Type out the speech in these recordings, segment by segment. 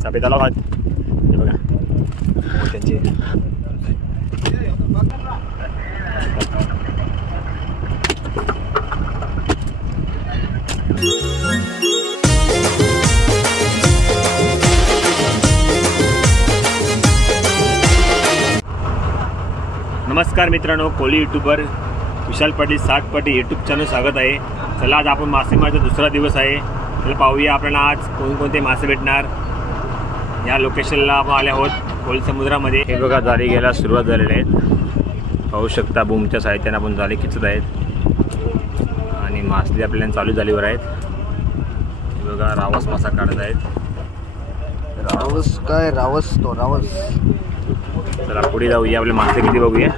सफेद आला बघा त्यांची नमस्कार मित्रांनो, कोली YouTuber Vishal Patil Satpati YouTube channel स्वागत आहे। चला आज आपण मासेमारीचा दुसरा दिवस आहे, चला पाहूया आपल्याला आज कोणकोणते मासे भेटणार। या लोकेशनला आपण आले आहोत कोली समुद्रामध्ये। हे बघा जाळी घ्यायला सुरुवात झालेली आहे, पाहू शकता बूमच्या साहित्याने आपण जाळी खिचत आहेत आणि मासली आपल्याला चालू जाळीवर आहेत। हे बघा रावस मासा काढत आहेत। रावस काय रावस तो रावस। चला पुढे जाऊया, आपले मासे किती बघूया।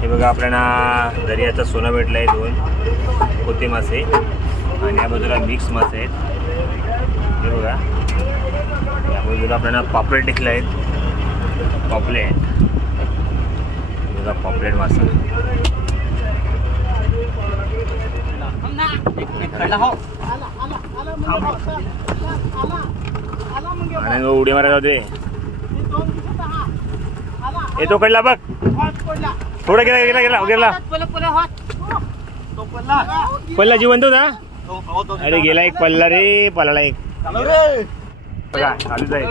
हे बघा आपल्याला दर्याचा सोना भेटला आहे, 2 कोते मासे आणि या बाजूला मिक्स मासे आहेत। हे बघा या बाजूला आपल्याला पापलेट टिकले आहेत, पापलेट बघा पापलेट मासा। आणि उडी मारायला होते येतो कडला बघ थोडा गेला गेला गेला गेला पल्ला जिवंत होता। अरे गेला एक पल्ला रे, पल्ला एक बघा चालूच आहे।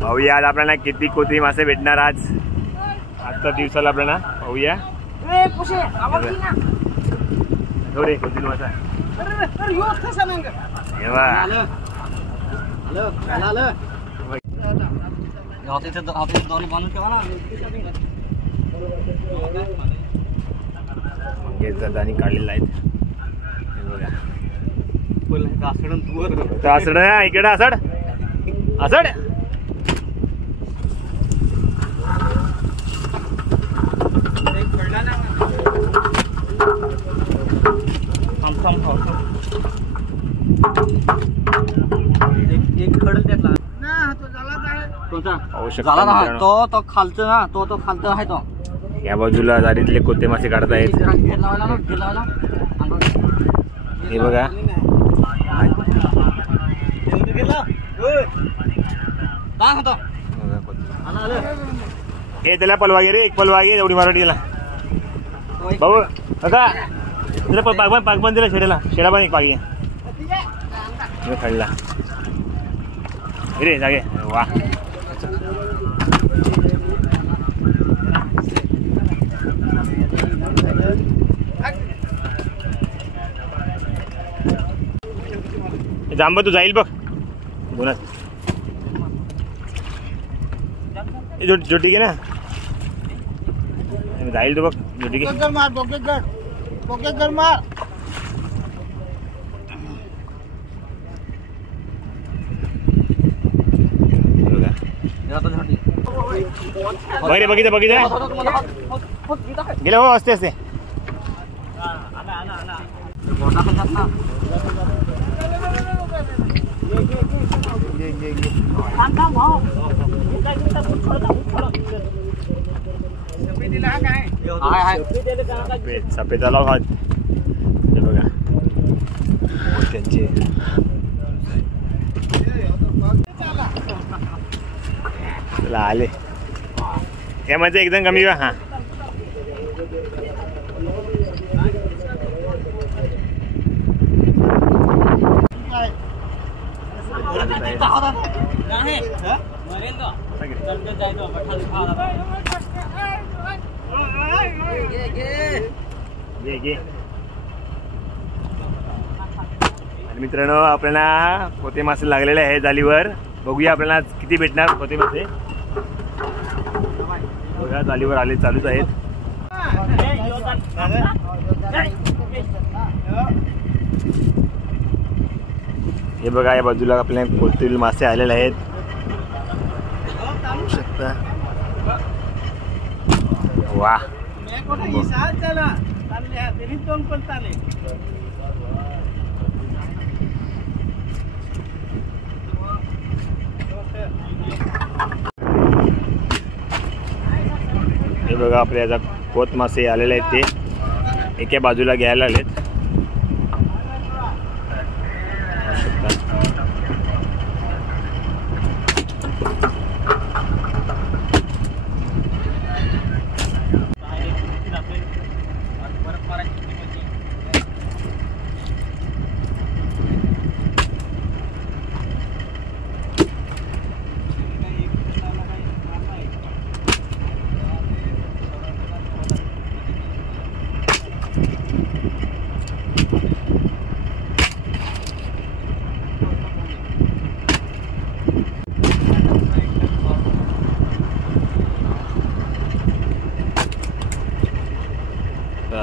पाहूया आज आपल्याला किती कोती मासे भेटणार आज आजच्या दिवसाला आपल्याला। पाहूया थोडे कोती मासा दाणी काढलेला आहेत। आसड इकडे आसड आसड तो खालचं ना, तो खालचं आहे तो। या बाजूला जाळीतले कोते मासे काढत आहेत। हे बघा हे त्याला पलवा घे रे, एक पलवा घे एवढी मराठी गेला भाऊ बघा तिला पाक पण दिला शेड्याला, शेडा पण एक पाक घे खाल्ला रे जागे। वा जांब तू जाईल बघ दोनच जोटी घे ना, जाईल तू बघ जोटी घे मार बोके मार। बघितलं बघितलं बघितलं गेलं हो असते असते सफेद आला बघा त्यांचे चला आले यामध्ये एकदम कमी बा। हा मित्रांनो आपल्याला कोते मासे लागलेले आहे जाळीवर। बघूया आपल्याला किती भेटणार कोते मासे। बघा जाळीवर आले चालूच आहेत। हे बघा या बाजूला आपल्याला कोतील मासे आलेले आहेत, पाहू शकता। वाह हे बघा आपल्या कोत मासे आलेले आहेत ते। एका बाजूला घ्यायला आलेत.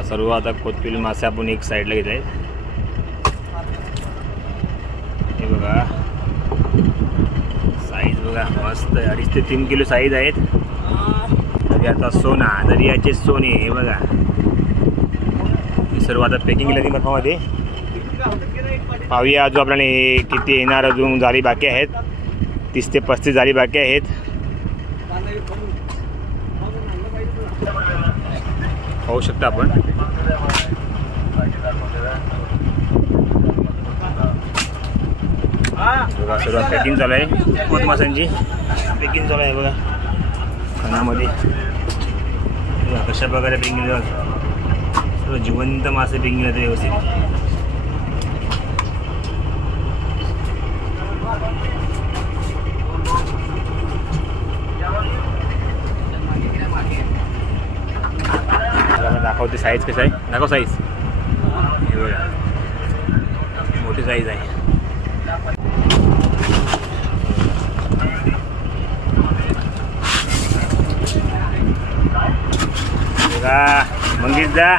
सर्व आता कोतपिल मासे आपण एक साईडला घेत आहेत. हे बघा साईज बघा मस्त 2.5 ते 3 किलो साईज आहेत. दर्याचा सोना, दर्याचे सोने. हे बघा हे सर्व आता पॅकिंग केलं बर्फामध्ये. पाहूया अजून आपल्याला हे किती येणार. अजून जाळी बाकी आहेत. 30 ते 35 जाळी बाकी आहेत. पाहू शकता आपण. बघा सर्व पॅकिंग चालू आहे. कोत माशांची पॅकिंग चालू आहे बघा खानामध्ये. कशा प्रकारे पॅकिंग सर्व जिवंत मासे पॅकिंग होते व्यवस्थित. दाखवते साईज कसं आहे. दाखव साईज. हे बघा मोठी साईज आहे. बघा मंगेशदा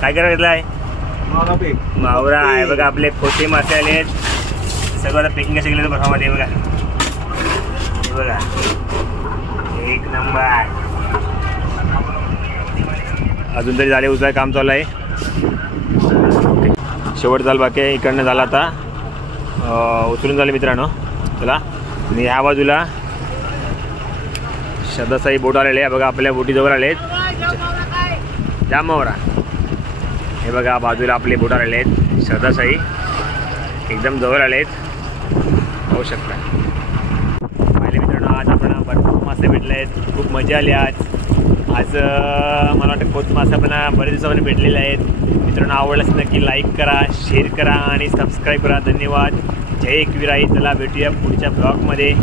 काय करायला आहे. मावरा आहे बघा. आपले खोटे मासे आले आहेत. सर्व आता पॅकिंग कसे केले बर्फामध्ये. बघा हे बघा एक नंबर. अजून तरी झाले उचलाय काम चालू आहे. शेवट झालं बाकी आहे. इकडनं झाला आता उचलून झाले मित्रांनो. चला आणि ह्या बाजूला शब्दासाई बोट आलेले आहे बघा. आपल्या बोटीजवळ आले आहेत जामावरा. हे बघा बाजूला आपले बोट आलेले आहेत शब्दासाई. एकदम जवळ आले आहेत. पाहू शकता. पाहिले मित्रांनो आज आपण भरपूर मासे भेटले आहेत. खूप मजा आली आज. आज मला वाटतं कोत मासा पण बरेच दिवसांनी भेटलेले आहेत. मित्रांनो आवडल्यास नक्की लाईक करा, शेअर करा आणि सबस्क्राईब करा. धन्यवाद. जय एकविराई. चला भेटूया पुढच्या ब्लॉगमध्ये.